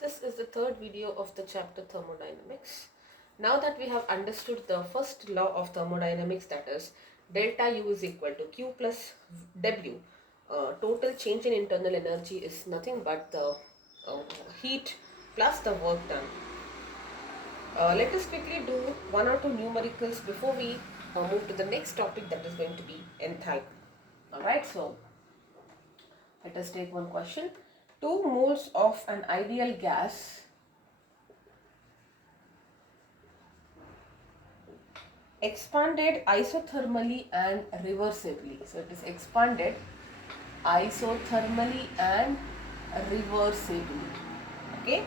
This is the third video of the chapter thermodynamics. Now that we have understood the first law of thermodynamics, that is delta U is equal to Q plus W, total change in internal energy is nothing but the uh, heat plus the work done. Let us quickly do one or two numericals before we move to the next topic, that is going to be enthalpy. Alright, so let us take one question. 2 moles of an ideal gas expanded isothermally and reversibly. So it is expanded isothermally and reversibly. Okay,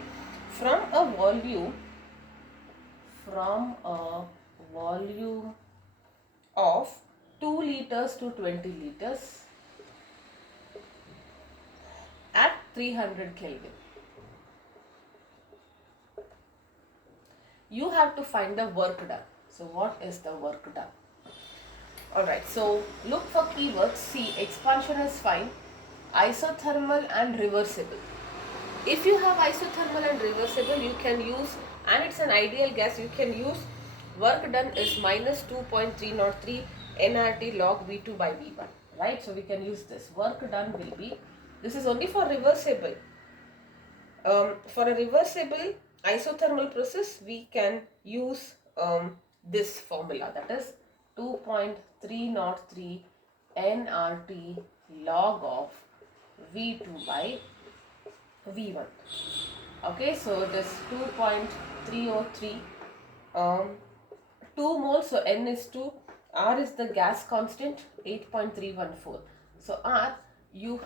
from a volume of 2 liters to 20 liters at 300 Kelvin. You have to find the work done. So what is the work done? Alright, so look for keywords. See, expansion is fine, isothermal and reversible. If you have isothermal and reversible, you can use, and it's an ideal gas, you can use work done is minus 2.303 nRT log V2 by V1. Right, so we can use this. Work done will be, this is only for reversible. For a reversible isothermal process, we can use this formula, that is 2.303 nRT log of V2 by V1. Okay, so this 2.303, 2 moles, so N is 2, R is the gas constant, 8.314. So R, you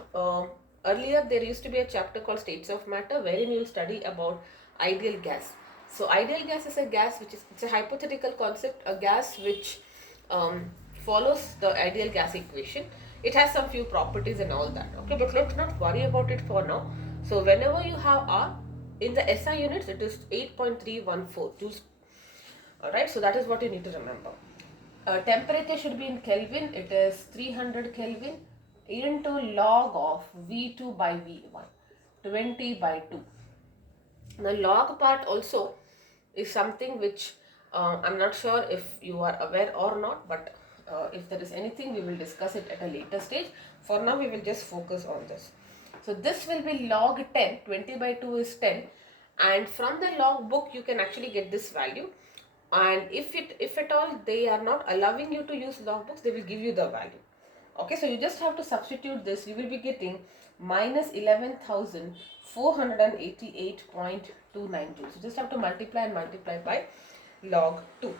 earlier there used to be a chapter called states of matter wherein you will study about ideal gas. So ideal gas is a gas which is, it's a hypothetical concept, a gas which follows the ideal gas equation. It has some few properties and all that. Okay, but let's not worry about it for now. So whenever you have R in the SI units, it is 8.314. Alright, so that is what you need to remember. Temperature should be in Kelvin. It is 300 Kelvin into log of V2 by V1, 20 by 2. The log part also is something which I'm not sure if you are aware or not, but if there is anything, we will discuss it at a later stage. For now, we will just focus on this. So this will be log 10, 20 by 2 is 10, and from the log book you can actually get this value. And if at all they are not allowing you to use log books, they will give you the value. Okay, so you just have to substitute this. You will be getting minus 11,488.29 joules. You just have to multiply and multiply by log 2.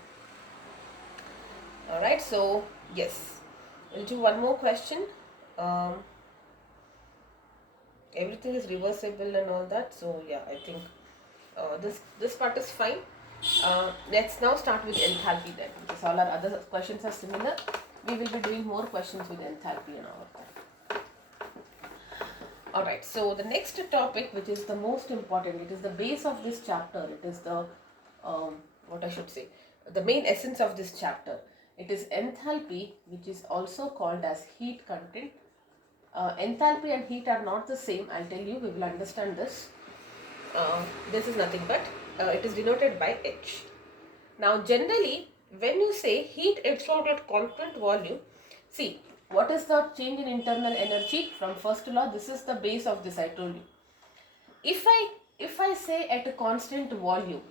Alright, so yes, we'll do one more question. Everything is reversible and all that, so yeah, I think this part is fine. Let's now start with enthalpy then, because all our other questions are similar. We will be doing more questions with enthalpy and all of that. Alright, so the next topic, which is the most important, it is the base of this chapter, it is the, what I should say, the main essence of this chapter. It is enthalpy, which is also called as heat content. Enthalpy and heat are not the same, I'll tell you, we will understand this. This is nothing but, it is denoted by H. Now generally, when you say heat absorbed at constant volume, see, what is the change in internal energy from first law? This is the base of this, I told you. If I say at a constant volume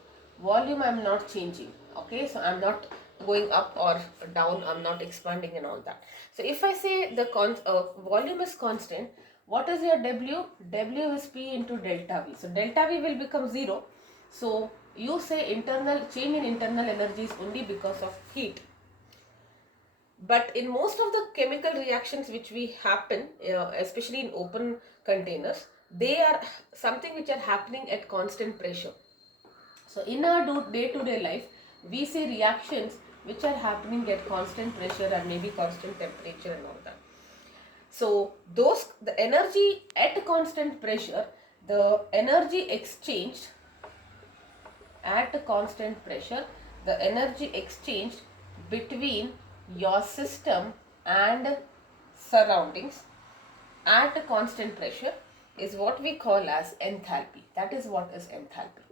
I am not changing, okay, so I am not going up or down, I am not expanding and all that. So if I say the volume is constant, what is your W? W is P into delta V. So delta V will become 0. So you say internal change in internal energy is only because of heat. But in most of the chemical reactions which we happen, especially in open containers, they are something which are happening at constant pressure. So in our day-to-day life, we see reactions which are happening at constant pressure and maybe constant temperature and all that. So the energy at constant pressure, the energy exchanged at constant pressure, the energy exchanged between your system and surroundings at constant pressure is what we call as enthalpy. That is what is enthalpy.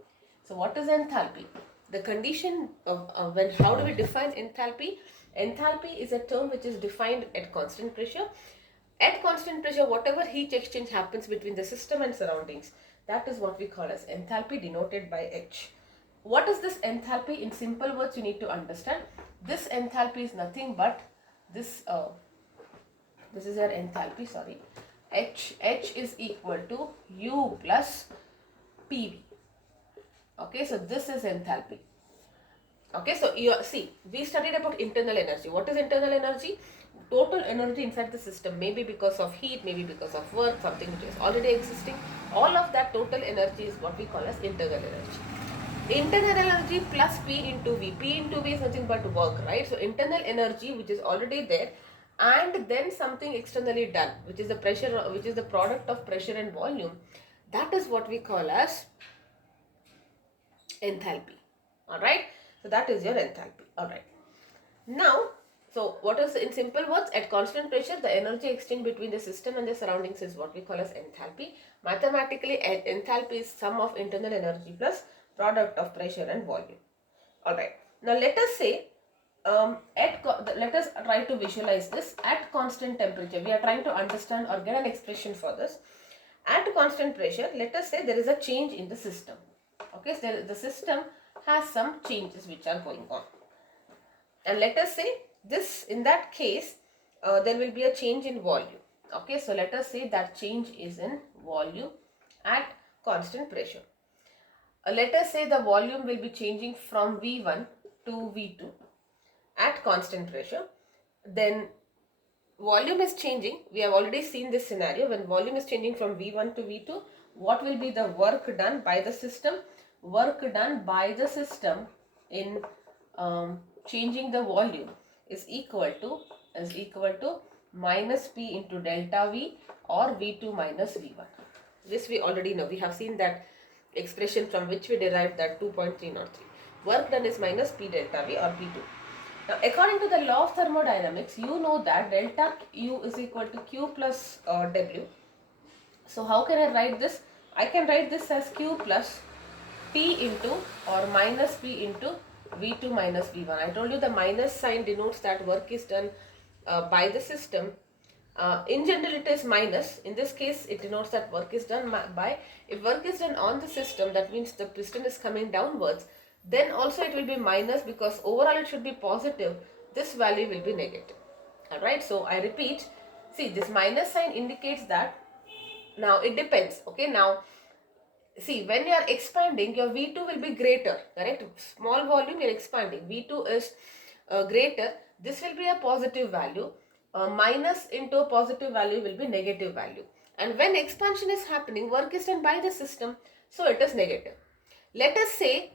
So what is enthalpy? The condition of when, how do we define enthalpy? Enthalpy is a term which is defined at constant pressure. At constant pressure, whatever heat exchange happens between the system and surroundings, that is what we call as enthalpy, denoted by H. What is this enthalpy? In simple words, you need to understand. This enthalpy is nothing but this. This is your enthalpy. Sorry, H is equal to U plus PV. Okay, so this is enthalpy. Okay, so you see, we studied about internal energy. What is internal energy? Total energy inside the system, maybe because of heat, maybe because of work, something which is already existing. All of that total energy is what we call as internal energy. Internal energy plus P into V. P into V is nothing but work, right? So internal energy which is already there, and then something externally done, which is the pressure, which is the product of pressure and volume. That is what we call as enthalpy. Alright, so that is your enthalpy. Alright, now, so what is, in simple words, at constant pressure the energy exchange between the system and the surroundings is what we call as enthalpy. Mathematically, enthalpy is sum of internal energy plus product of pressure and volume. Alright, now let us say let us try to visualize this at constant temperature. We are trying to understand or get an expression for this. At constant pressure, let us say there is a change in the system. Okay, so the system has some changes which are going on, and let us say this, in that case there will be a change in volume. Okay, so let us say that change is in volume at constant pressure. Let us say the volume will be changing from V1 to V2 at constant pressure. Then volume is changing. We have already seen this scenario. When volume is changing from V1 to V2, what will be the work done by the system? Work done by the system in changing the volume is equal to minus P into delta V, or V2 minus V1. This we already know. We have seen that expression from which we derived that 2.303. Work done is minus P delta V, or P2. Now, according to the law of thermodynamics, you know that delta U is equal to Q plus W. So how can I write this? I can write this as Q plus P into, or minus P into V2 minus V1. I told you the minus sign denotes that work is done by the system. In general it is minus. In this case it denotes that work is done by, if work is done on the system, that means the piston is coming downwards, then also it will be minus, because overall it should be positive. This value will be negative. Alright, so I repeat, see, this minus sign indicates that, now it depends. Okay, now see, when you are expanding, your V2 will be greater, correct? Small volume you are expanding, V2 is greater. This will be a positive value. Minus into a positive value will be negative value. And when expansion is happening, work is done by the system, so it is negative. Let us say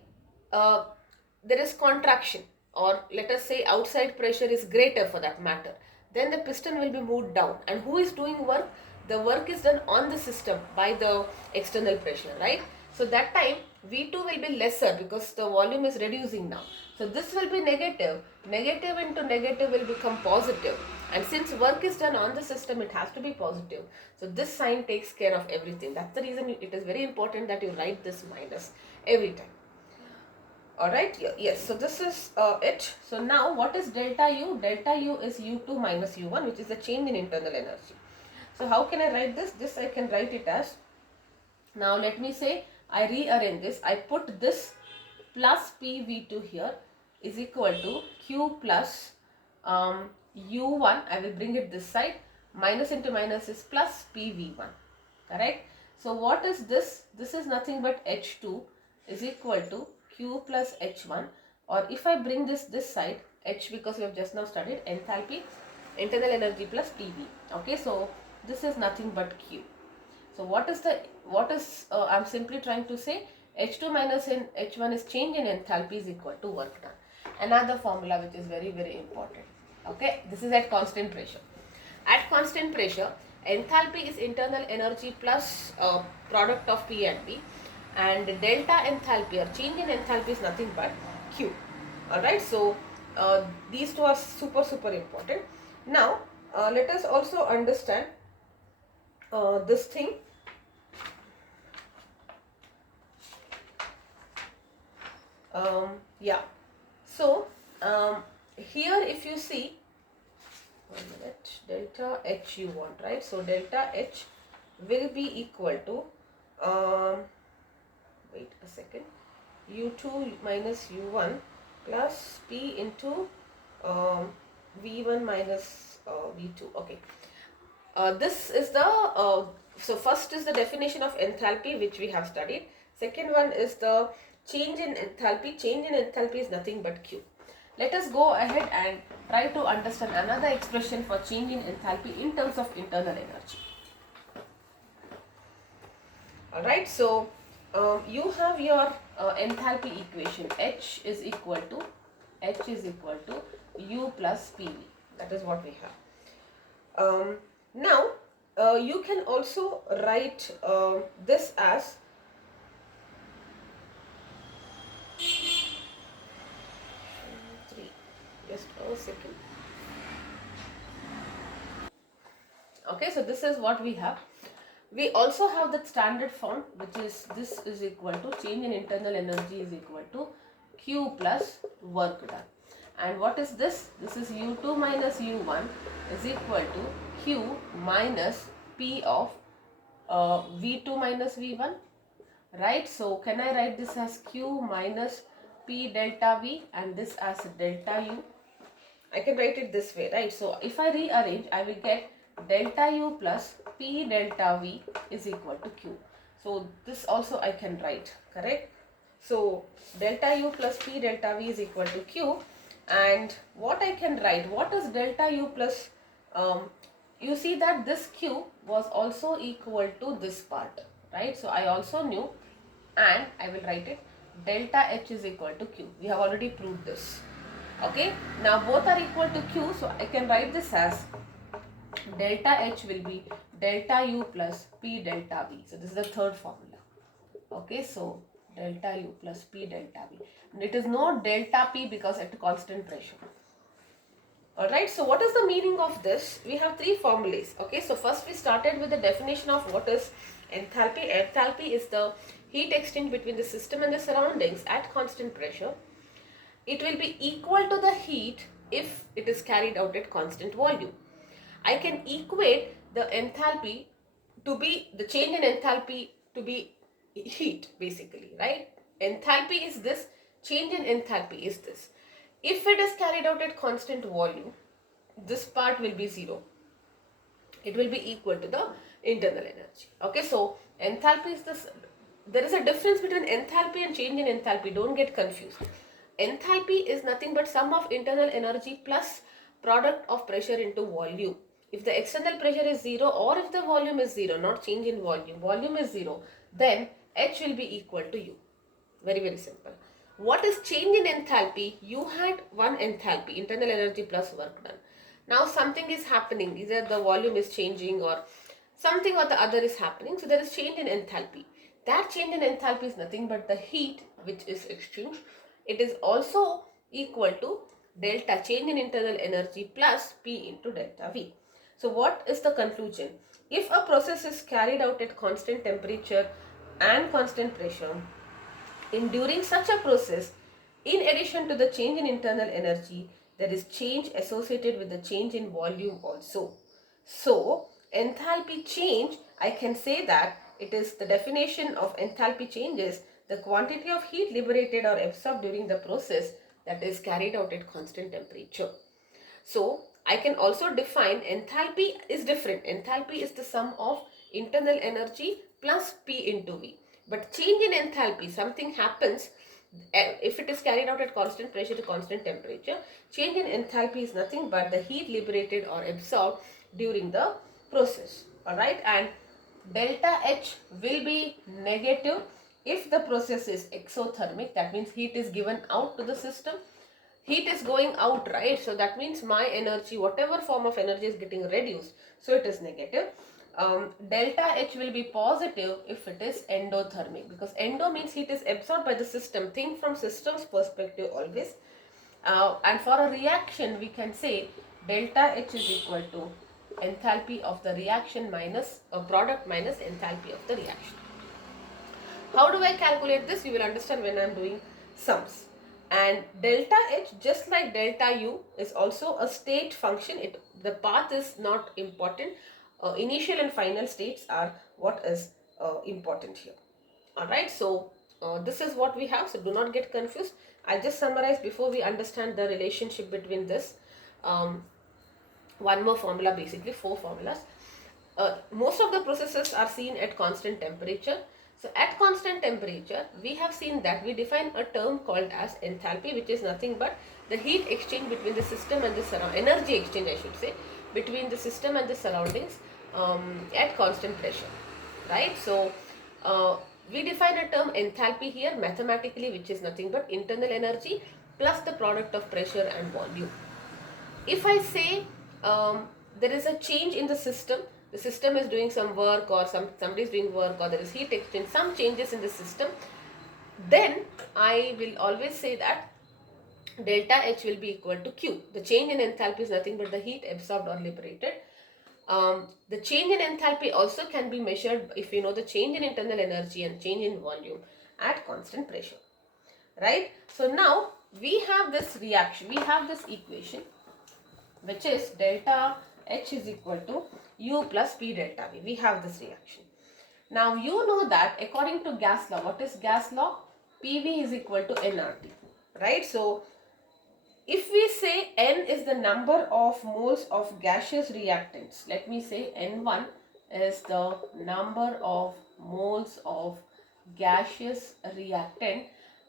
there is contraction, or let us say outside pressure is greater for that matter, then the piston will be moved down. And who is doing work? The work is done on the system by the external pressure, right? So that time V2 will be lesser because the volume is reducing now. So this will be negative. Negative into negative will become positive. And since work is done on the system, it has to be positive. So this sign takes care of everything. That's the reason it is very important that you write this minus every time. Alright, yes, so this is it. So now what is delta U? Delta U is U2 minus U1, which is the change in internal energy. So how can I write this? This I can write it as, now let me say I rearrange this. I put this plus PV2 here is equal to Q plus U1. I will bring it this side. Minus into minus is plus PV1. Correct? So what is this? This is nothing but H2 is equal to Q plus H1, or if I bring this side, H, because we have just now studied enthalpy, internal energy plus PV. Okay, so this is nothing but Q. So I'm simply trying to say H2 minus H1 is change in enthalpy is equal to work done. Another formula which is very, very important. Okay, this is at constant pressure. At constant pressure, enthalpy is internal energy plus product of P and V, and delta enthalpy or change in enthalpy is nothing but Q. Alright, so these two are super important. Now let us also understand this thing. Yeah. So here if you see, 1 minute, delta H you want, right? So delta H will be equal to, wait a second, U2 minus U1 plus P into V1 minus V2. Okay. This is the, so first is the definition of enthalpy, which we have studied. Second one is the change in enthalpy. Change in enthalpy is nothing but Q. Let us go ahead and try to understand another expression for change in enthalpy in terms of internal energy. Alright, so you have your enthalpy equation. H is equal to U plus PV. That is what we have. Now, you can also write this as just a second. Okay, so this is what we have. We also have the standard form, which is this is equal to change in internal energy is equal to Q plus work done. And what is this? This is U2 minus U1 is equal to Q minus P of V2 minus V1, right? So can I write this as Q minus P delta V and this as delta U? I can write it this way, right? So if I rearrange, I will get delta U plus P delta V is equal to Q. So this also I can write, correct? So delta U plus P delta V is equal to Q. And what I can write, what is delta U plus, you see that this Q was also equal to this part, right? So I also knew, and I will write it, delta H is equal to Q. We have already proved this. Okay, now both are equal to Q, so I can write this as delta H will be delta U plus P delta V. So this is the third formula. Okay, so delta U plus P delta V. And it is not delta P because at constant pressure. Alright, so what is the meaning of this? We have three formulas. Okay, so first we started with the definition of what is enthalpy. Enthalpy is the heat exchange between the system and the surroundings at constant pressure. It will be equal to the heat if it is carried out at constant volume. I can equate the enthalpy to be, the change in enthalpy to be heat basically, right? Enthalpy is this, change in enthalpy is this. If it is carried out at constant volume, this part will be 0. It will be equal to the internal energy. Okay, so enthalpy is this. There is a difference between enthalpy and change in enthalpy. Don't get confused. Enthalpy is nothing but sum of internal energy plus product of pressure into volume. If the external pressure is 0 or if the volume is 0, not change in volume is 0, then H will be equal to U. Very, very simple. What is change in enthalpy? You had one enthalpy, internal energy plus work done. Now something is happening, either the volume is changing or something or the other is happening. So there is change in enthalpy. That change in enthalpy is nothing but the heat which is exchanged. It is also equal to delta change in internal energy plus P into delta V. So what is the conclusion? If a process is carried out at constant temperature and constant pressure, during such a process, in addition to the change in internal energy, there is change associated with the change in volume also. So, enthalpy change, I can say that it is the definition of enthalpy change is the quantity of heat liberated or absorbed during the process that is carried out at constant temperature. So, I can also define enthalpy is different. Enthalpy is the sum of internal energy plus P into V. But change in enthalpy, something happens if it is carried out at constant pressure to constant temperature. Change in enthalpy is nothing but the heat liberated or absorbed during the process. Alright, and delta H will be negative if the process is exothermic. That means heat is given out to the system. Heat is going out, right? So that means my energy, whatever form of energy is getting reduced. So it is negative. Delta H will be positive if it is endothermic, because endo means heat is absorbed by the system. Think from system's perspective always. And for a reaction, we can say delta H is equal to enthalpy of the reaction minus a product minus enthalpy of the reaction. How do I calculate this? You will understand when I am doing sums. And delta H, just like delta U, is also a state function. The path is not important. Initial and final states are what is important here. Alright, so this is what we have, so do not get confused. I'll just summarize before we understand the relationship between this. One more formula, basically 4 formulas. Most of the processes are seen at constant temperature. So at constant temperature, we have seen that we define a term called as enthalpy, which is nothing but the heat exchange between the system and the energy exchange, I should say, between the system and the surroundings at constant pressure, right? So we define a term enthalpy here mathematically, which is nothing but internal energy plus the product of pressure and volume. If I say there is a change in the system is doing some work, or somebody is doing work, or there is heat exchange, some changes in the system, then I will always say that delta H will be equal to Q. The change in enthalpy is nothing but the heat absorbed or liberated. The change in enthalpy also can be measured if you know the change in internal energy and change in volume at constant pressure, right? So now we have this reaction, we have this equation, which is delta H is equal to U plus P delta V. We have this reaction. Now you know that according to gas law, what is gas law? PV is equal to nRT, right? So if we say N is the number of moles of gaseous reactants, let me say N1 is the number of moles of gaseous reactant,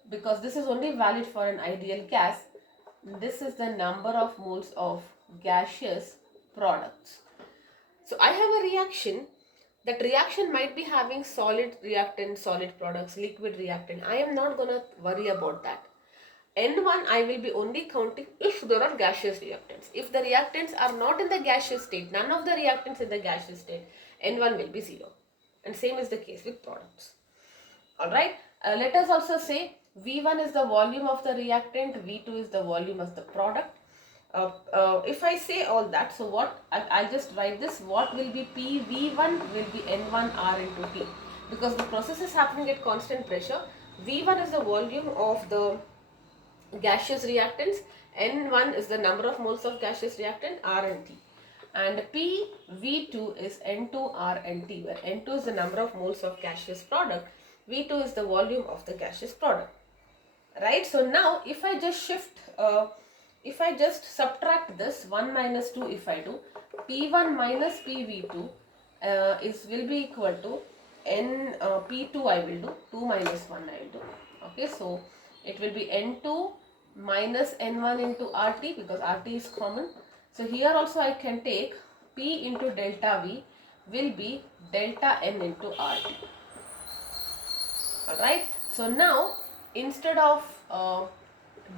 because this is only valid for an ideal gas. This is the number of moles of gaseous products. So I have a reaction. That reaction might be having solid reactant, solid products, liquid reactant. I am not gonna worry about that. N1 I will be only counting if there are gaseous reactants. If the reactants are not in the gaseous state, none of the reactants in the gaseous state, N1 will be 0. And same is the case with products. Alright, let us also say V1 is the volume of the reactant, V2 is the volume of the product. If I say all that, so what, I'll just write this, what will be P, V1 will be N1R into T. Because the process is happening at constant pressure, V1 is the volume of the gaseous reactants, N1 is the number of moles of gaseous reactant, R and T. And P, V2 is N2, R and T, where N2 is the number of moles of gaseous product, V2 is the volume of the gaseous product. Right? So now if I just shift, if I just subtract this 1 minus 2, if I do, P1 minus PV2 will be equal to N P2 I will do, 2 minus 1 I will do. Okay, so it will be N2 minus N1 into RT, because RT is common. So here also I can take P into delta V will be delta N into RT. Alright, so now instead of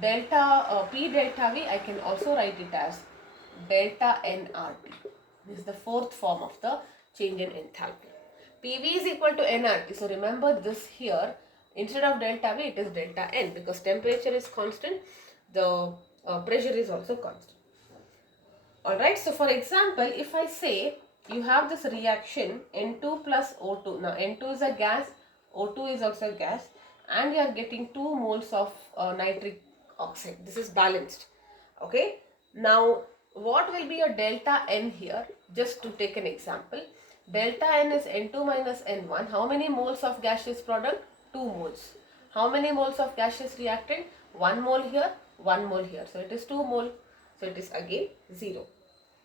P delta V, I can also write it as delta nRT. This is the fourth form of the change in enthalpy. PV is equal to nRT. So remember this here, instead of delta V, it is delta N, because temperature is constant, the pressure is also constant. Alright, so for example, if I say you have this reaction N2 plus O2. Now N2 is a gas, O2 is also a gas, and you are getting 2 moles of nitric oxide. This is balanced. Okay. Now what will be your delta N here? Just to take an example, delta N is N2 minus N1. How many moles of gaseous product? 2 moles. How many moles of gaseous reactant? 1 mole here, 1 mole here. So it is 2 mole. So it is again 0.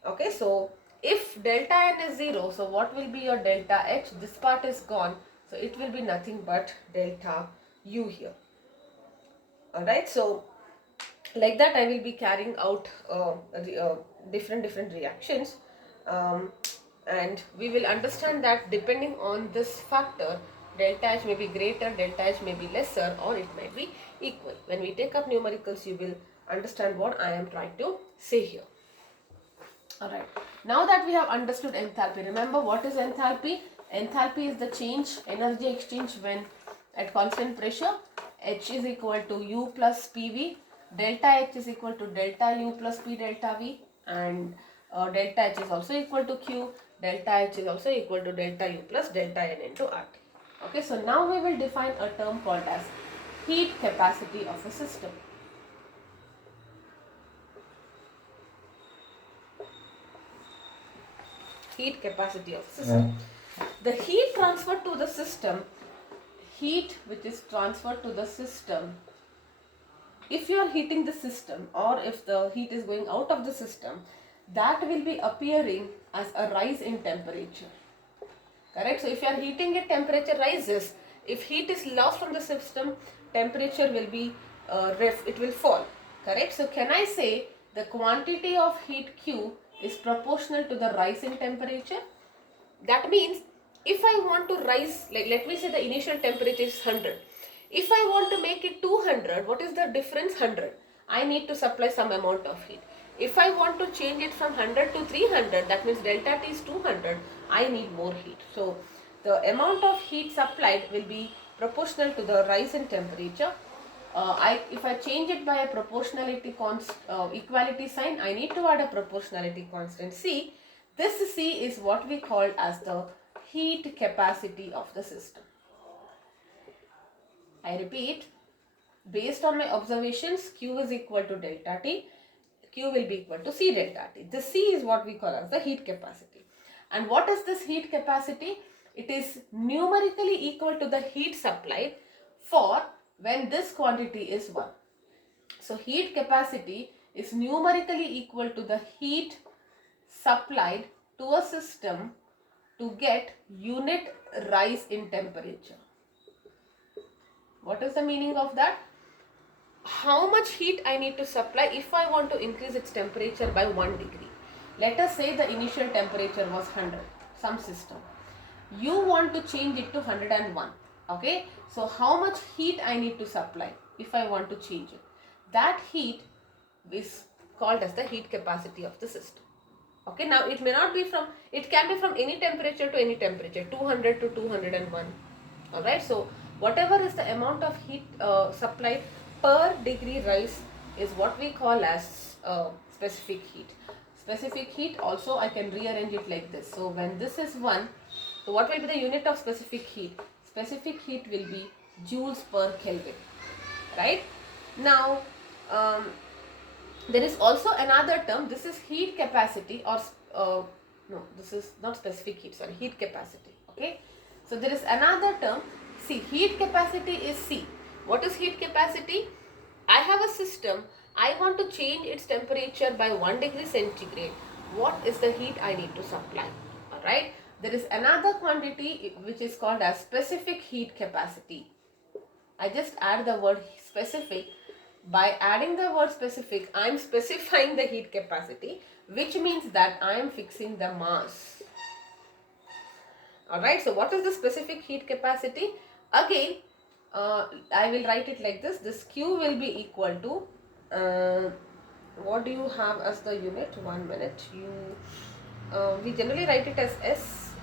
Okay. So if delta N is 0, so what will be your delta H? This part is gone. So it will be nothing but delta U here. Alright, so like that I will be carrying out different reactions, and we will understand that depending on this factor, delta H may be greater, delta H may be lesser, or it might be equal. When we take up numericals, you will understand what I am trying to say here. Alright, now that we have understood enthalpy, remember what is enthalpy? Enthalpy is the change, energy exchange when at constant pressure. H is equal to U plus PV, delta H is equal to delta U plus P delta V, and delta H is also equal to Q, delta H is also equal to delta U plus delta N into RT. Okay, so now we will define a term called as heat capacity of a system. Heat capacity of the system. The heat transferred to the system, heat which is transferred to the system, if you are heating the system or if the heat is going out of the system, that will be appearing as a rise in temperature. Correct? So if you are heating it, temperature rises. If heat is lost from the system, temperature will be it will fall. Correct? So can I say the quantity of heat Q is proportional to the rise in temperature? That means if I want to rise, like let me say the initial temperature is 100. If I want to make it 200, what is the difference? 100. I need to supply some amount of heat. If I want to change it from 100 to 300, that means delta T is 200, I need more heat. So the amount of heat supplied will be proportional to the rise in temperature. If I change it by a proportionality equality sign, I need to add a proportionality constant C. This C is what we call as the heat capacity of the system. I repeat, based on my observations, Q is equal to delta T. Q will be equal to C delta T. The C is what we call as the heat capacity. And what is this heat capacity? It is numerically equal to the heat supplied for when this quantity is 1. So heat capacity is numerically equal to the heat supplied to a system to get unit rise in temperature. What is the meaning of that? How much heat I need to supply if I want to increase its temperature by 1 degree. Let us say the initial temperature was 100, some system. You want to change it to 101. Okay, so how much heat I need to supply if I want to change it? That heat is called as the heat capacity of the system. Okay, now it may not be it can be from any temperature to any temperature, 200 to 201. Alright, so whatever is the amount of heat supplied per degree rise is what we call as specific heat. Specific heat also I can rearrange it like this. So when this is 1, so what will be the unit of specific heat? Specific heat will be joules per Kelvin. Right? Now, there is also another term. This is heat capacity or no, this is not specific heat, sorry, heat capacity. Okay. So there is another term. See, heat capacity is C. What is heat capacity? I have a system. I want to change its temperature by 1 degree centigrade. What is the heat I need to supply? Alright. There is another quantity which is called as specific heat capacity. I just add the word specific. By adding the word specific, I am specifying the heat capacity, which means that I am fixing the mass. Alright, so what is the specific heat capacity? Again, I will write it like this. This Q will be equal to, what do you have as the unit? 1 minute. We generally write it as S,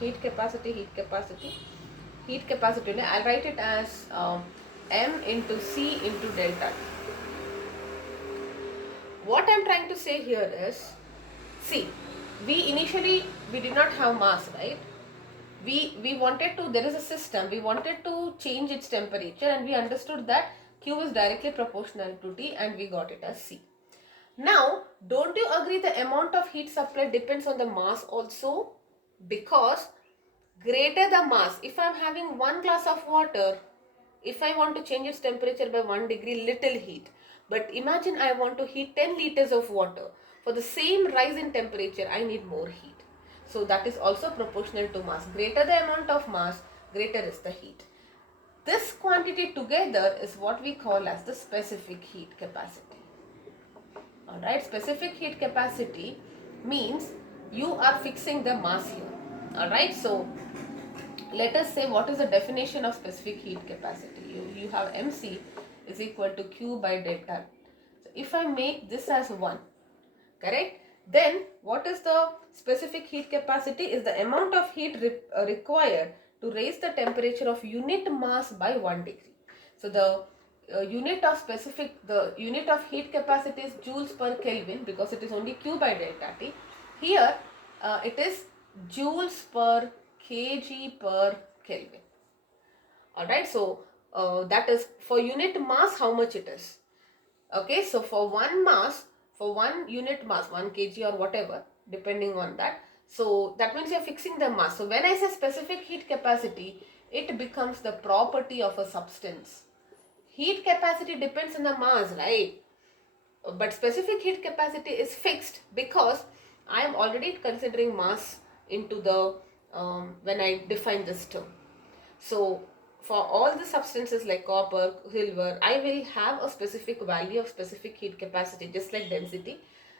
heat capacity. I'll write it as M into C into delta T. What I'm trying to say here is, see, we did not have mass, right? We wanted to, there is a system, we wanted to change its temperature and we understood that Q is directly proportional to T and we got it as C. Now, don't you agree the amount of heat supply depends on the mass also? Because greater the mass, if I am having 1 glass of water, if I want to change its temperature by 1 degree, little heat. But imagine I want to heat 10 liters of water. For the same rise in temperature, I need more heat. So that is also proportional to mass. Greater the amount of mass, greater is the heat. This quantity together is what we call as the specific heat capacity. Alright, specific heat capacity means you are fixing the mass here. Alright, so let us say what is the definition of specific heat capacity. You have MC is equal to Q by delta. So if I make this as 1, correct? Then what is the specific heat capacity? Is the amount of heat required to raise the temperature of unit mass by 1 degree. So the unit of heat capacity is joules per Kelvin because it is only Q by delta T. Here it is joules per kg per Kelvin. Alright, so that is for unit mass how much it is. Okay, so for one mass, for one unit mass, 1 kg or whatever, depending on that. So that means you're fixing the mass. So when I say specific heat capacity, it becomes the property of a substance. Heat capacity depends on the mass, right? But specific heat capacity is fixed because I am already considering mass into the when I define this term. So for all the substances like copper, silver, I will have a specific value of specific heat capacity, just like density,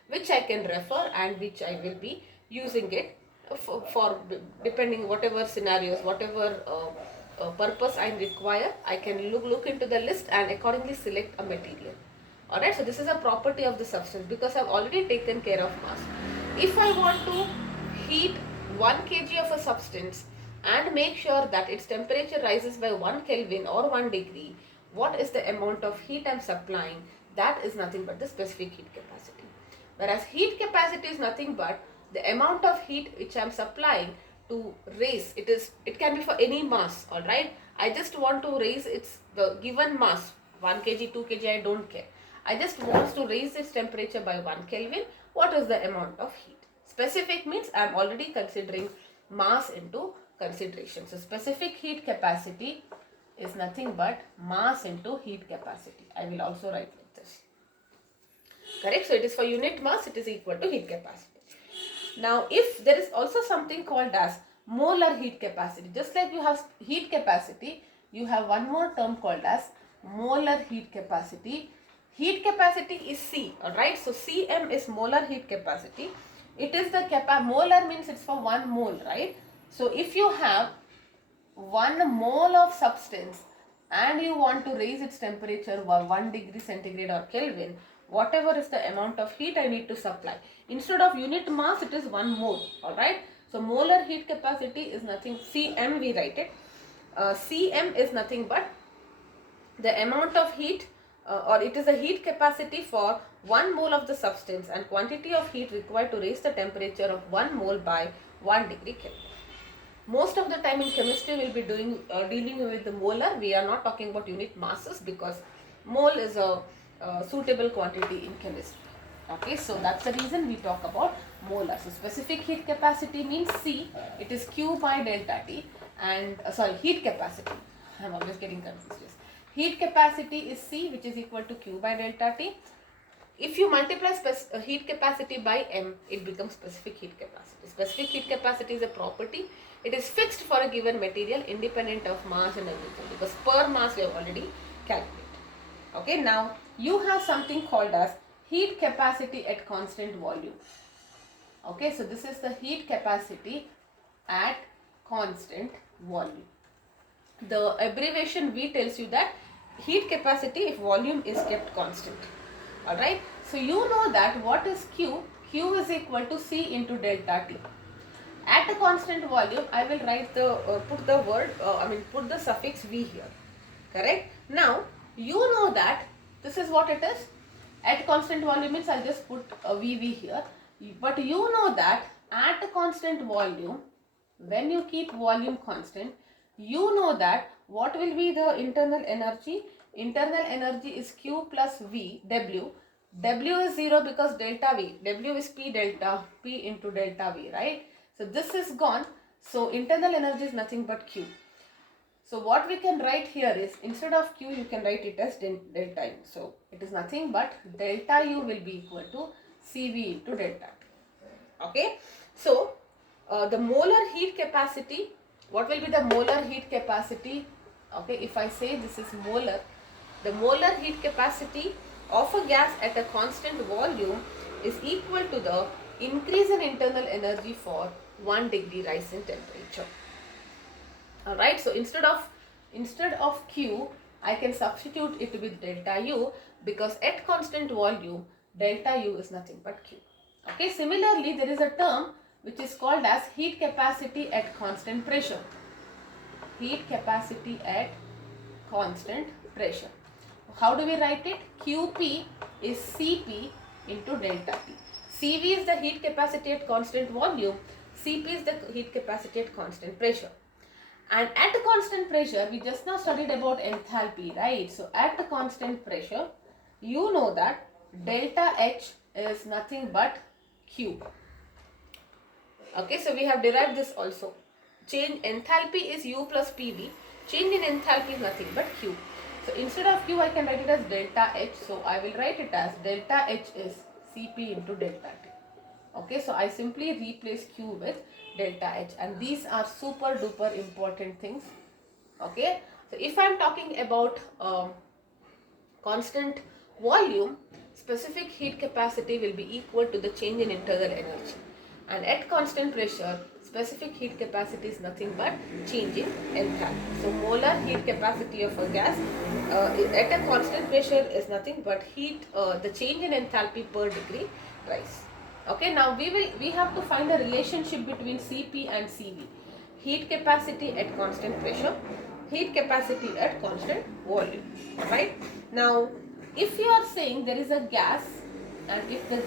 which I can refer and which I will be using it for depending whatever scenarios, whatever purpose I require. I can look into the list and accordingly select a material. Alright, so this is a property of the substance because I've already taken care of mass. If I want to heat 1 kg of a substance and make sure that its temperature rises by 1 Kelvin or 1 degree, what is the amount of heat I'm supplying? That is nothing but the specific heat capacity. Whereas heat capacity is nothing but the amount of heat which I'm supplying to raise. It can be for any mass, alright. I just want to raise the given mass, 1 kg, 2 kg, I don't care. I just want to raise its temperature by 1 Kelvin. What is the amount of heat? Specific means I am already considering mass into consideration. So specific heat capacity is nothing but mass into heat capacity. I will also write like this. Correct? So it is for unit mass, it is equal to heat capacity. Now if there is also something called as molar heat capacity. Just like you have heat capacity, you have one more term called as molar heat capacity. Heat capacity is C, alright. So Cm is molar heat capacity. It is the molar means it's for 1 mole, right? So if you have 1 mole of substance and you want to raise its temperature by 1 degree centigrade or Kelvin, whatever is the amount of heat I need to supply. Instead of unit mass, it is 1 mole, alright. So molar heat capacity is nothing, Cm we write it. Cm is nothing but the amount of heat or it is a heat capacity for 1 mole of the substance and quantity of heat required to raise the temperature of 1 mole by 1 degree Kelvin. Most of the time in chemistry we will be dealing with the molar. We are not talking about unit masses because mole is a suitable quantity in chemistry. Okay, so that's the reason we talk about molar. So specific heat capacity means C. It is Q by delta T and heat capacity. I'm always getting confused. Yes. Heat capacity is C, which is equal to Q by delta T. If you multiply heat capacity by M, it becomes specific heat capacity. Specific heat capacity is a property. It is fixed for a given material independent of mass and everything because per mass we have already calculated. Okay, now you have something called as heat capacity at constant volume. Okay, so this is the heat capacity at constant volume. The abbreviation V tells you that heat capacity if volume is kept constant. Alright, so you know that what is Q? Q is equal to C into delta T. At a constant volume, I will write put the suffix V here. Correct? Now, you know that this is what it is. At constant volume means I'll just put a VV here. But you know that at a constant volume, when you keep volume constant, you know that what will be the internal energy? Internal energy is Q plus V, W. W is 0 because delta V. W is P delta, P into delta V, right? So this is gone. So internal energy is nothing but Q. So what we can write here is, instead of Q, you can write it as delta U. So it is nothing but delta U will be equal to CV into delta T. Okay. So the molar heat capacity, what will be the molar heat capacity? Okay, if I say this is molar, the molar heat capacity of a gas at a constant volume is equal to the increase in internal energy for 1 degree rise in temperature. Alright, so instead of Q, I can substitute it with delta U because at constant volume, delta U is nothing but Q. Okay, similarly, there is a term which is called as heat capacity at constant pressure. Heat capacity at constant pressure. How do we write it? QP is Cp into delta T. Cv is the heat capacity at constant volume. Cp is the heat capacity at constant pressure. And at a constant pressure, we just now studied about enthalpy, right? So at a constant pressure, you know that delta H is nothing but Q. Okay, so we have derived this also. Change enthalpy is U plus PV. Change in enthalpy is nothing but Q. So instead of Q, I can write it as delta H. So I will write it as delta H is Cp into delta T. Okay, so I simply replace Q with delta H, and these are super duper important things. Okay, so if I am talking about constant volume, specific heat capacity will be equal to the change in internal energy. And at constant pressure, specific heat capacity is nothing but change in enthalpy. So molar heat capacity of a gas at a constant pressure is nothing but the change in enthalpy per degree rise. Okay, now we have to find a relationship between Cp and Cv. Heat capacity at constant pressure, heat capacity at constant volume. Right? Now, if you are saying there is a gas, and if the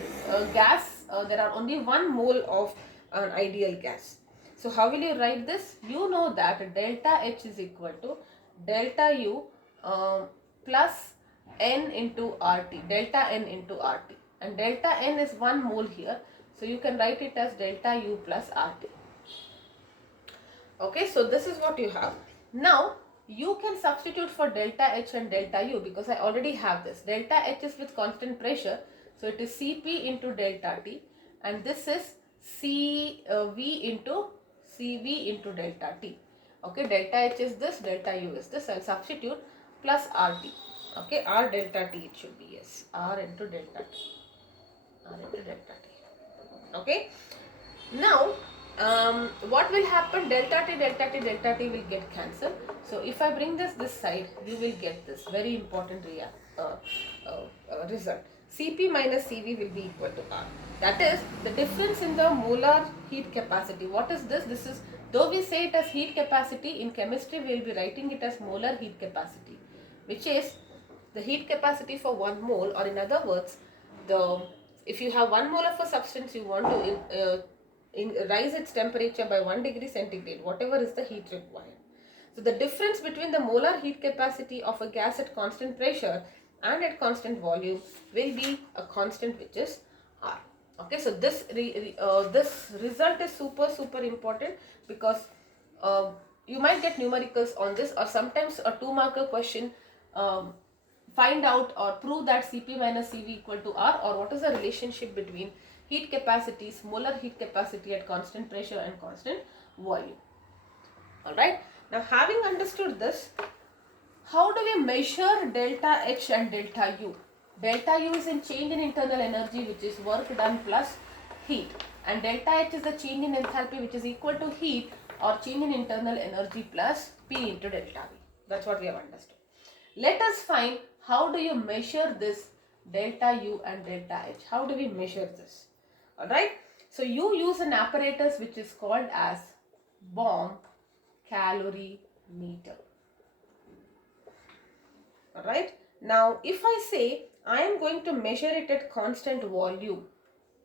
there are only 1 mole of an ideal gas. So how will you write this? You know that delta H is equal to delta U plus N into RT, delta N into RT, and delta N is 1 mole here, so you can write it as delta U plus RT. Okay, so this is what you have. Now you can substitute for delta H and delta U, because I already have this. Delta H is with constant pressure, so it is Cp into delta T, and this is CV into Cv into delta T. Okay, delta H is this, delta U is this. I'll substitute plus RT. Okay, R delta T it should be, yes, R into delta T. R into delta T. Okay. Now, what will happen? Delta T will get cancelled. So if I bring this side, you will get this very important result. Cp minus Cv will be equal to R. That is the difference in the molar heat capacity. What is this? This is, though we say it as heat capacity, in chemistry we will be writing it as molar heat capacity, which is the heat capacity for 1 mole, or in other words, if you have 1 mole of a substance, you want to rise its temperature by 1 degree centigrade, whatever is the heat required. So the difference between the molar heat capacity of a gas at constant pressure and at constant volume will be a constant, which is R. Okay, so this result is super important, because you might get numericals on this, or sometimes a 2-marker question find out or prove that Cp minus Cv equal to R, or what is the relationship between heat capacities, molar heat capacity at constant pressure and constant volume. Alright, now having understood this, how do we measure delta H and delta U? Delta U is in change in internal energy, which is work done plus heat, and delta H is the change in enthalpy, which is equal to heat or change in internal energy plus P into delta V. That's what we have understood. Let us find how do you measure this delta U and delta H. How do we measure this? Alright, so you use an apparatus which is called as bomb calorimeter. Alright, now if I say I am going to measure it at constant volume,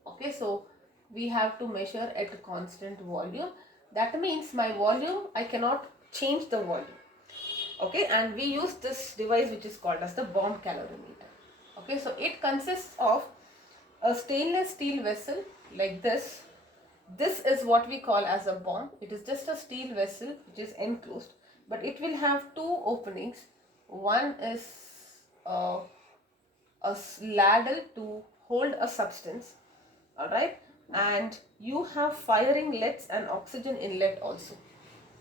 okay, so we have to measure at a constant volume. That means my volume, I cannot change the volume. Okay, and we use this device which is called as the bomb calorimeter. Okay, so it consists of a stainless steel vessel like this. This is what we call as a bomb. It is just a steel vessel which is enclosed, but it will have 2 openings. One is a ladle to hold a substance, alright, and you have firing lets and oxygen inlet also.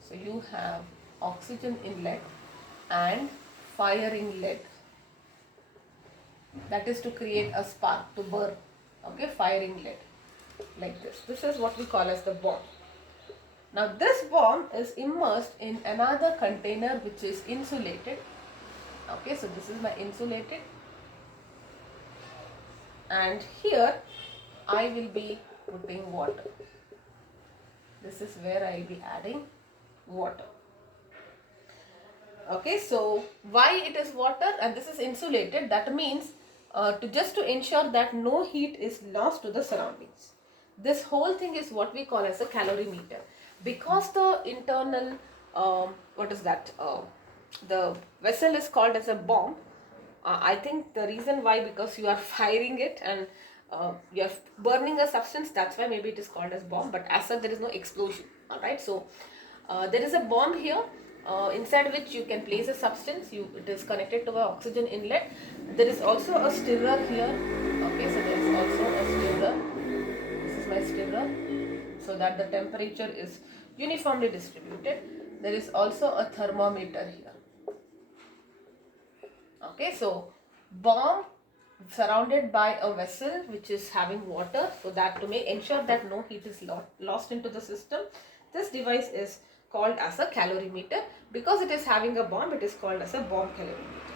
So you have oxygen inlet and firing lead, that is to create a spark, to burn. Okay, firing lead like this. This is what we call as the bomb. Now this bomb is immersed in another container which is insulated. Okay, so this is my insulated, and here I will be putting water. This is where I will be adding water. Okay, so why it is water and this is insulated? That means to ensure that no heat is lost to the surroundings. This whole thing is what we call as a calorimeter. Because the internal what is that? The vessel is called as a bomb. I think the reason why, because you are firing it and you are burning a substance, that's why maybe it is called as bomb, but as such there is no explosion. Alright, so there is a bomb here, inside which you can place a substance. It is connected to an oxygen inlet. There is also a stirrer here. Okay, so there is also a stirrer. This is my stirrer, so that the temperature is uniformly distributed. There is also a thermometer here. Okay, so bomb surrounded by a vessel which is having water, so that to ensure that no heat is lost into the system. This device is called as a calorimeter. Because it is having a bomb, it is called as a bomb calorimeter.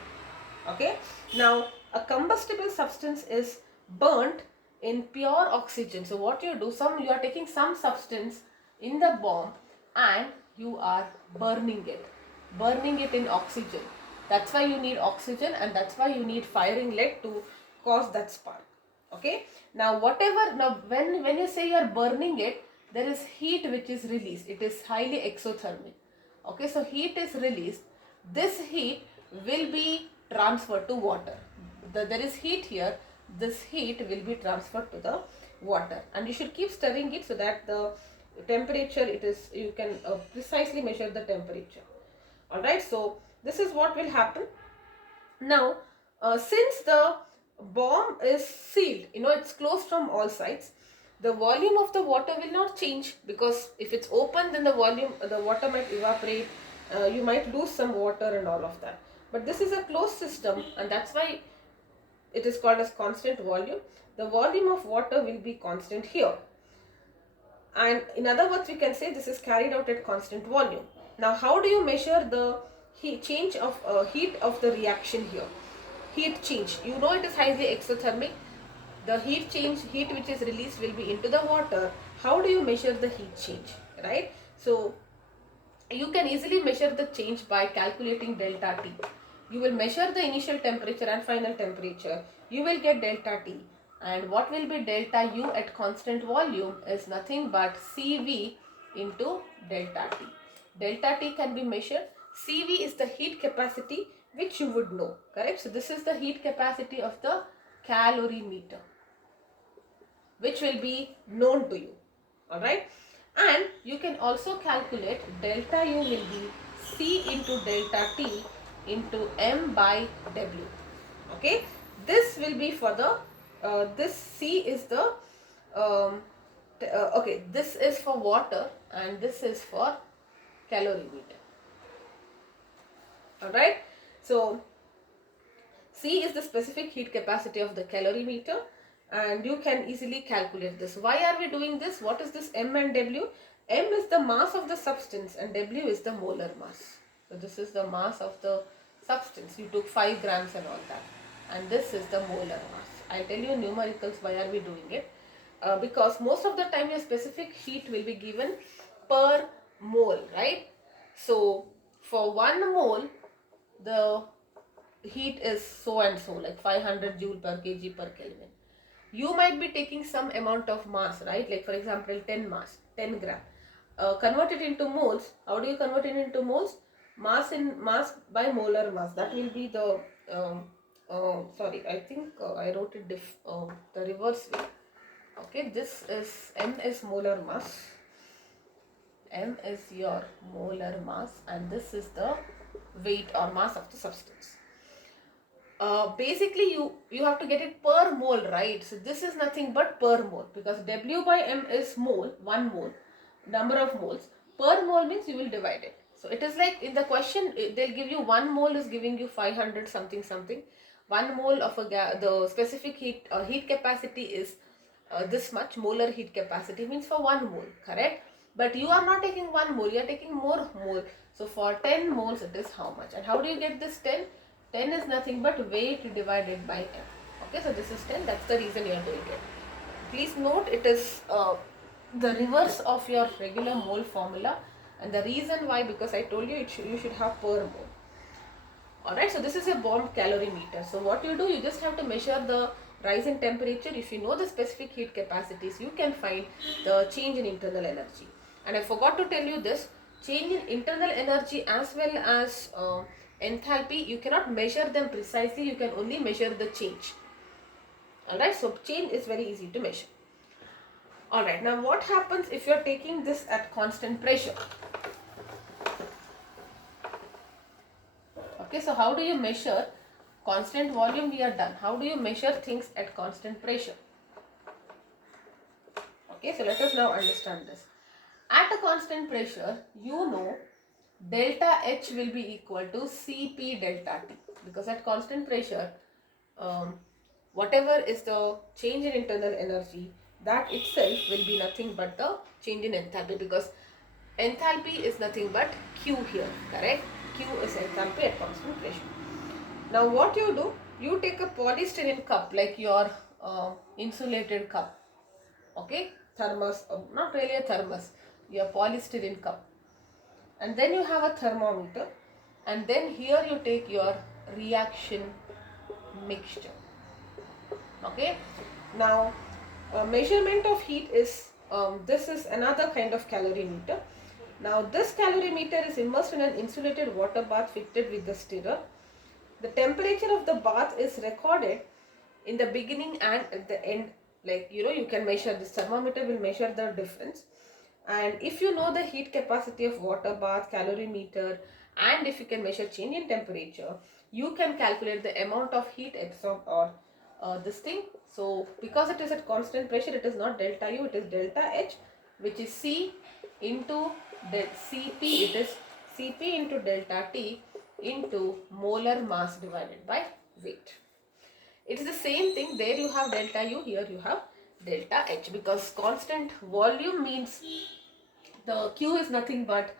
Okay, now a combustible substance is burnt in pure oxygen. So what you do, you are taking some substance in the bomb and you are burning it in oxygen. That's why you need oxygen, and that's why you need firing lead to cause that spark. Okay, now when you say you are burning it, there is heat which is released. It is highly exothermic. Okay, so heat is released. This heat will be transferred to water. There is heat here. This heat will be transferred to the water, and you should keep stirring it so that the temperature you can precisely measure the temperature. Alright, so this is what will happen. Now, since the bomb is sealed, it's closed from all sides, the volume of the water will not change, because if it's open, then the water might evaporate, you might lose some water and all of that. But this is a closed system, and that's why it is called as constant volume. The volume of water will be constant here. And in other words, we can say this is carried out at constant volume. Now, how do you measure the change of heat of the reaction here? Heat change. You know it is highly exothermic. The heat which is released will be into the water. How do you measure the heat change? Right? So, you can easily measure the change by calculating delta T. You will measure the initial temperature and final temperature. You will get delta T. And what will be delta U at constant volume is nothing but CV into delta T. Delta T can be measured. CV is the heat capacity which you would know, correct? So this is the heat capacity of the calorimeter, which will be known to you, alright? And you can also calculate delta U will be C into delta T into M by W, okay? This will be for the, this C is the, okay, this is for water and this is for calorimeter. Alright, so C is the specific heat capacity of the calorimeter, and you can easily calculate this. Why are we doing this? What is this M and W? M is the mass of the substance and W is the molar mass. So this is the mass of the substance. You took 5 grams and all that, and this is the molar mass. I'll tell you numericals why are we doing it. Because most of the time your specific heat will be given per mole, right? So for 1 mole, the heat is so and so, like 500 joule per kg per Kelvin. You might be taking some amount of mass, right? Like for example 10 gram. Convert it into moles. How do you convert it into moles? Mass by molar mass. That will be the sorry, I think I wrote it the reverse way. Okay, this is M is molar mass. M is your molar mass, and this is the weight or mass of the substance. Basically you have to get it per mole, right? So this is nothing but per mole, because W by M is mole, 1 mole, number of moles. Per mole means you will divide it. So it is like in the question they'll give you 1 mole is giving you 500 something. 1 mole of the specific heat capacity is this much. Molar heat capacity means for 1 mole, correct? But you are not taking 1 mole, you are taking more mole. So for 10 moles it is how much? And how do you get this 10? 10 is nothing but weight divided by M. Okay, so this is 10. That's the reason you are doing it. Please note it is the reverse of your regular mole formula, and the reason why, because I told you you should have per mole. Alright, so this is a bomb calorimeter. So what you do, you just have to measure the rise in temperature. If you know the specific heat capacities, you can find the change in internal energy. And I forgot to tell you this, change in internal energy as well as enthalpy, you cannot measure them precisely, you can only measure the change. Alright, so change is very easy to measure. Alright, now what happens if you are taking this at constant pressure? Okay, so how do you measure constant volume? We are done. How do you measure things at constant pressure? Okay, so let us now understand this. At a constant pressure, you know delta H will be equal to Cp delta T, because at constant pressure, whatever is the change in internal energy, that itself will be nothing but the change in enthalpy, because enthalpy is nothing but Q here, correct? Q is enthalpy at constant pressure. Now what you do, you take a polystyrene cup like your insulated cup, okay, thermos, not really a thermos, your polystyrene cup, and then you have a thermometer, and then here you take your reaction mixture. Okay, now measurement of heat is this is another kind of calorimeter. Now this calorimeter is immersed in an insulated water bath fitted with the stirrer. The temperature of the bath is recorded in the beginning and at the end. Like, you can measure, this thermometer will measure the difference. And if you know the heat capacity of water bath, calorimeter, and if you can measure change in temperature, you can calculate the amount of heat absorbed or this thing. So because it is at constant pressure, it is not delta U, it is delta H, which is C into Cp, it is Cp into delta T into molar mass divided by weight. It is the same thing. There you have delta U, here you have delta H, because constant volume means the Q is nothing but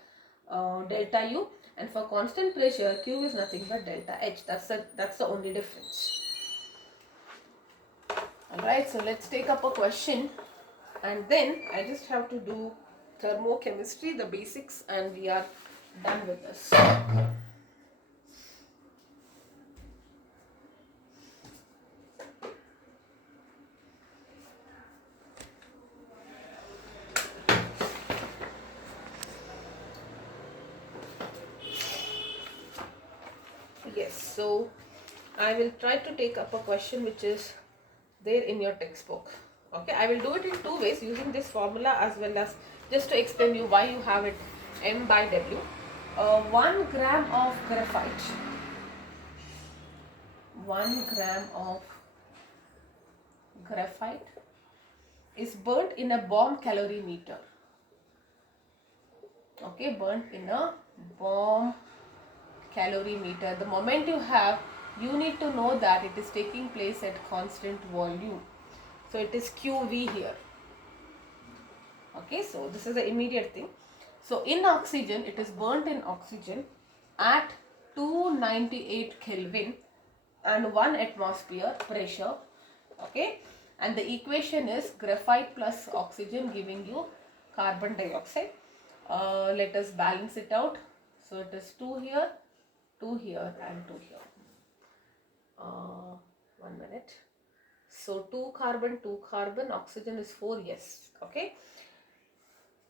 delta U, and for constant pressure Q is nothing but delta H. That's the only difference. Alright, so let's take up a question, and then I just have to do thermochemistry, the basics, and we are done with this. Yes, so I will try to take up a question which is there in your textbook. Okay, I will do it in two ways, using this formula as well as just to explain you why you have it M by W. 1 gram of graphite, 1 gram of graphite is burnt in a bomb calorimeter. Okay, burnt in a bomb calorimeter. The moment you have, you need to know that it is taking place at constant volume. So it is QV here. Okay, so this is the immediate thing. So in oxygen, it is burnt in oxygen at 298 Kelvin and 1 atmosphere pressure. Okay, and the equation is graphite plus oxygen giving you carbon dioxide. Let us balance it out. So it is 2 here, 2 here, and 2 here. 1 minute. So 2 carbon, oxygen is 4, yes. Okay.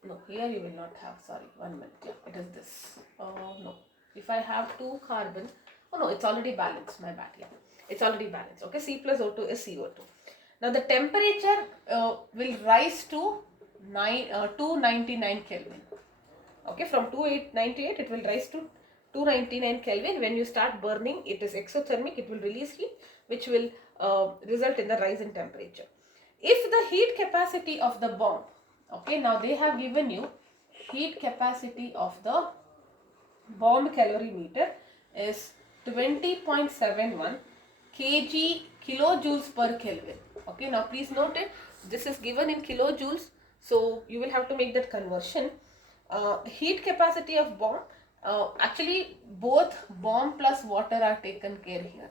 No, here you will not have, sorry, 1 minute. Yeah, it is this. No, if I have 2 carbon, oh no, it's already balanced, my bad. Yeah, it's already balanced. Okay, C plus O2 is CO2. Now the temperature will rise to 299 Kelvin. Okay, from 298 it will rise to 299 Kelvin. When you start burning, it is exothermic, it will release heat, which will result in the rise in temperature. If the heat capacity of the bomb, okay, now they have given you heat capacity of the bomb calorimeter is 20.71 kilojoules per Kelvin. Okay, now please note it, this is given in kilojoules, so you will have to make that conversion. Heat capacity of bomb, actually both bomb plus water are taken care here.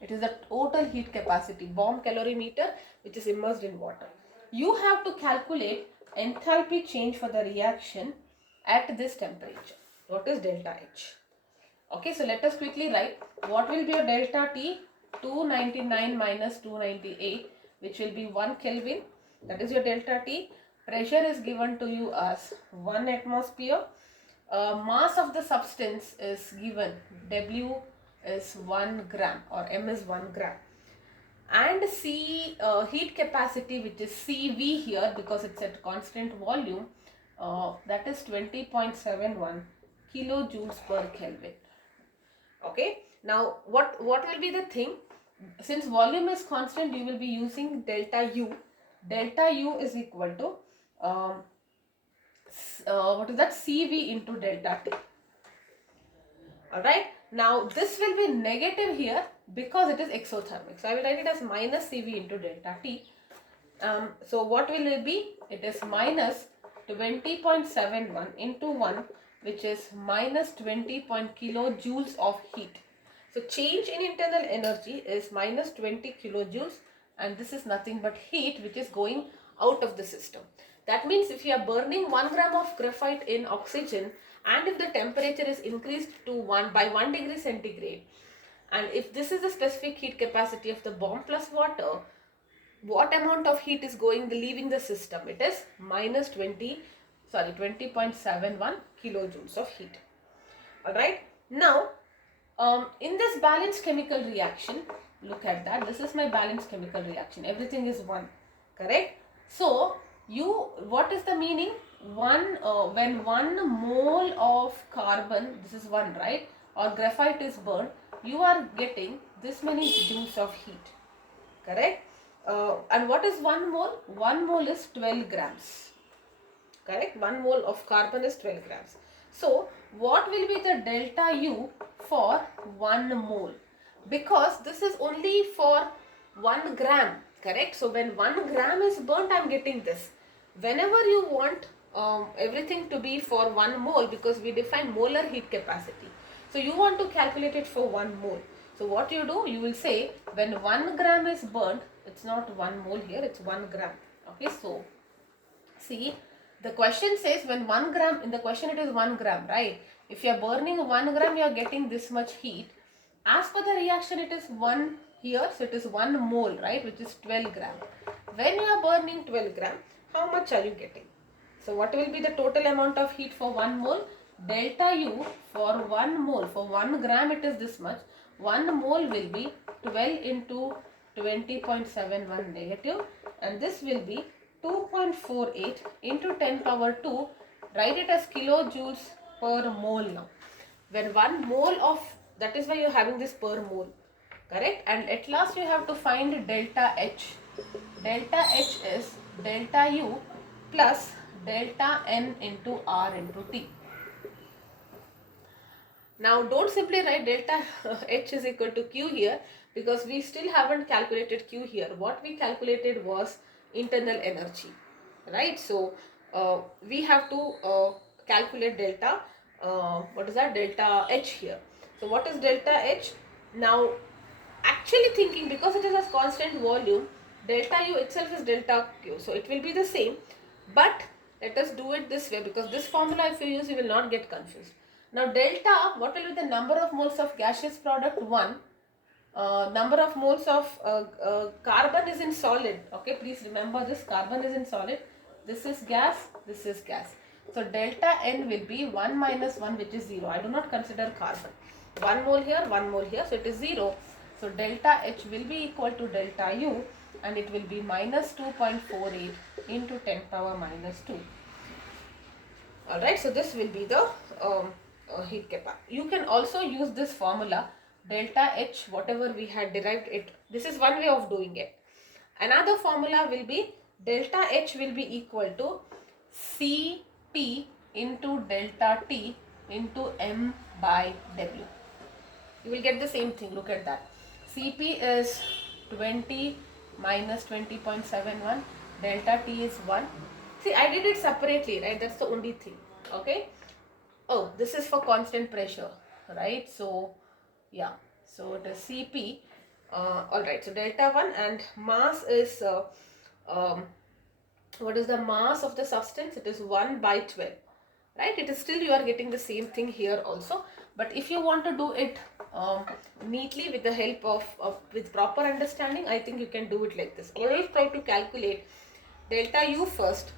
It is the total heat capacity, bomb calorimeter, which is immersed in water. You have to calculate enthalpy change for the reaction at this temperature. What is delta H? Okay, so let us quickly write. What will be your delta T? 299 minus 298, which will be 1 Kelvin. That is your delta T. Pressure is given to you as 1 atmosphere. mass of the substance is given, W is 1 gram or M is 1 gram, and heat capacity, which is CV here because it's at constant volume, that is 20.71 kilojoules per Kelvin. Okay, now what will be the thing? Since volume is constant, you will be using delta U. Delta U is equal to what is that, CV into delta T. Alright, now this will be negative here because it is exothermic. So I will write it as minus CV into delta T. So what will it be? It is minus 20.71 into 1, which is minus 20 kilojoules of heat. So change in internal energy is minus 20 kilojoules, and this is nothing but heat which is going out of the system. That means if you are burning 1 gram of graphite in oxygen, and if the temperature is increased to 1 degree centigrade, and if this is the specific heat capacity of the bomb plus water, what amount of heat is leaving the system? It is minus 20.71 kilojoules of heat. Alright, now in this balanced chemical reaction, look at that, this is my balanced chemical reaction, everything is 1, correct? So what is the meaning? When 1 mole of carbon, this is 1, right, or graphite is burned, you are getting this many joules of heat, correct? And what is 1 mole? 1 mole is 12 grams, correct? 1 mole of carbon is 12 grams. So what will be the delta U for 1 mole? Because this is only for 1 gram, correct? So when 1 gram is burnt, I am getting this. Whenever you want everything to be for 1 mole, because we define molar heat capacity, so you want to calculate it for 1 mole. So what you do, you will say when 1 gram is burnt, it's not 1 mole here, it's 1 gram. Okay, so see, the question says when 1 gram, in the question it is 1 gram, right? If you are burning 1 gram, you are getting this much heat. As per the reaction, it is 1 here, so it is 1 mole, right, which is 12 gram. When you are burning 12 gram, how much are you getting? So what will be the total amount of heat for 1 mole? Delta U for 1 mole, for 1 gram it is this much. 1 mole will be 12 into 20.71 negative, and this will be 2.48 into 10 power 2. Write it as kilojoules per mole now. When 1 mole of, that is why you are having this per mole, correct? And at last you have to find delta H. Delta H is delta U plus delta N into R into T. Now don't simply write delta H is equal to Q here, because we still haven't calculated Q here. What we calculated was internal energy, right? So we have to calculate delta, what is that, delta H here. So what is delta H? Now actually thinking, because it is a constant volume, delta U itself is delta Q, so it will be the same, but let us do it this way, because this formula if you use, you will not get confused. Now delta, what will be the number of moles of gaseous product? 1. Number of moles of carbon is in solid. Okay, please remember this, carbon is in solid. This is gas, this is gas. So delta N will be 1 minus 1, which is 0. I do not consider carbon. 1 mole here, 1 mole here, so it is 0. So delta H will be equal to delta U, and it will be minus 2.48 into 10 power minus 2. Alright, so this will be the heat capacity. You can also use this formula, delta H, whatever we had derived it. This is one way of doing it. Another formula will be delta H will be equal to Cp into delta T into M by W. You will get the same thing. Look at that. Cp is 20 minus 20.71. Delta T is 1. See, I did it separately, right? That's the only thing. Okay. Oh, this is for constant pressure, right? So, yeah. So, it is Cp. Alright. So, delta 1, and mass is, what is the mass of the substance? It is 1 by 12. Right? It is still, you are getting the same thing here also. But if you want to do it neatly with the help of with proper understanding, I think you can do it like this. Always try to calculate delta U first.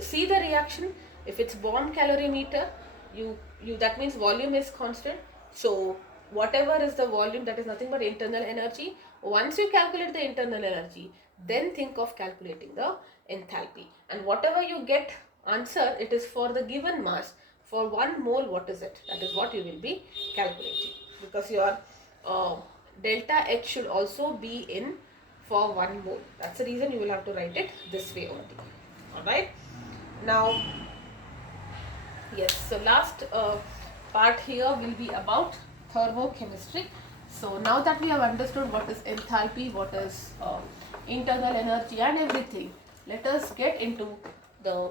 See the reaction. If it's bomb calorimeter, you that means volume is constant. So whatever is the volume, that is nothing but internal energy. Once you calculate the internal energy, then think of calculating the enthalpy, and whatever you get answer, it is for the given mass. For 1 mole, what is it? That is what you will be calculating, because your uh, delta H should also be in for 1 mole. That's the reason you will have to write it this way only. Alright. Now, yes, so last part here will be about thermochemistry. So now that we have understood what is enthalpy, what is internal energy and everything, let us get into the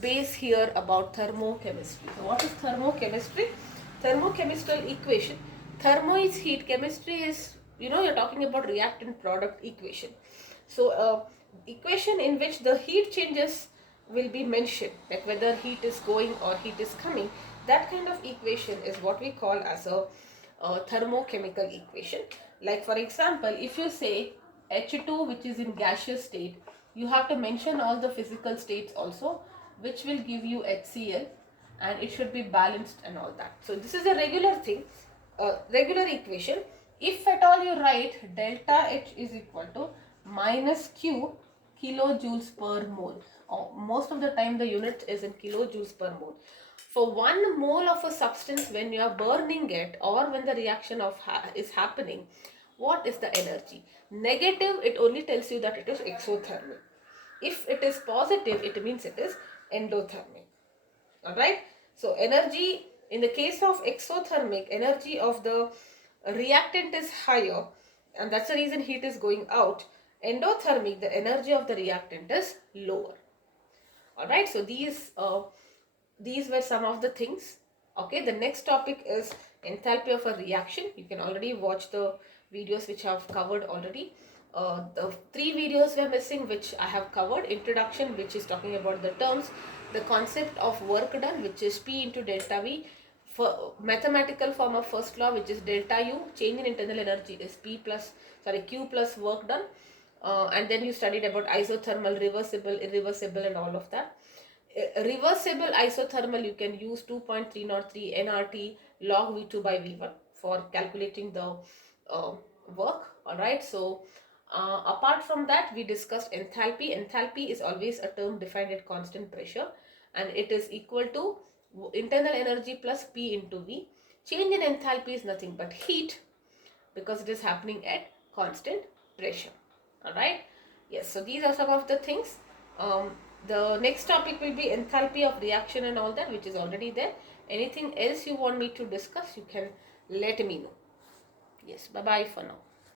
base here about thermochemistry. So what is thermochemistry? Thermochemical equation. Thermo is heat, chemistry is, you're talking about reactant product equation. So equation in which the heat changes will be mentioned, like whether heat is going or heat is coming. That kind of equation is what we call as a thermochemical equation. Like for example, if you say H2, which is in gaseous state, you have to mention all the physical states also, which will give you HCl, and it should be balanced and all that. So this is a regular thing, regular equation. If at all you write delta H is equal to minus Q kilojoules per mole. Most of the time the unit is in kilojoules per mole. For 1 mole of a substance, when you are burning it or when the reaction is happening, what is the energy? Negative, it only tells you that it is exothermic. If it is positive, it means it is endothermic. Alright. So energy, in the case of exothermic, energy of the reactant is higher, and that's the reason heat is going out. Endothermic, the energy of the reactant is lower. Alright, so these were some of the things. Okay, the next topic is enthalpy of a reaction. You can already watch the videos which I have covered already. The 3 videos were missing, which I have covered. Introduction, which is talking about the terms, the concept of work done, which is P into delta V, for mathematical form of first law, which is delta U, change in internal energy is Q plus work done, and then you studied about isothermal, reversible, irreversible and all of that. Reversible isothermal, you can use 2.303 nRT log V2 by V1 for calculating the work. Alright, so apart from that, we discussed enthalpy. Enthalpy is always a term defined at constant pressure, and it is equal to internal energy plus P into V. Change in enthalpy is nothing but heat, because it is happening at constant pressure. Alright, yes, so these are some of the things. The next topic will be enthalpy of reaction and all that, which is already there. Anything else you want me to discuss, you can let me know. Yes, bye bye for now.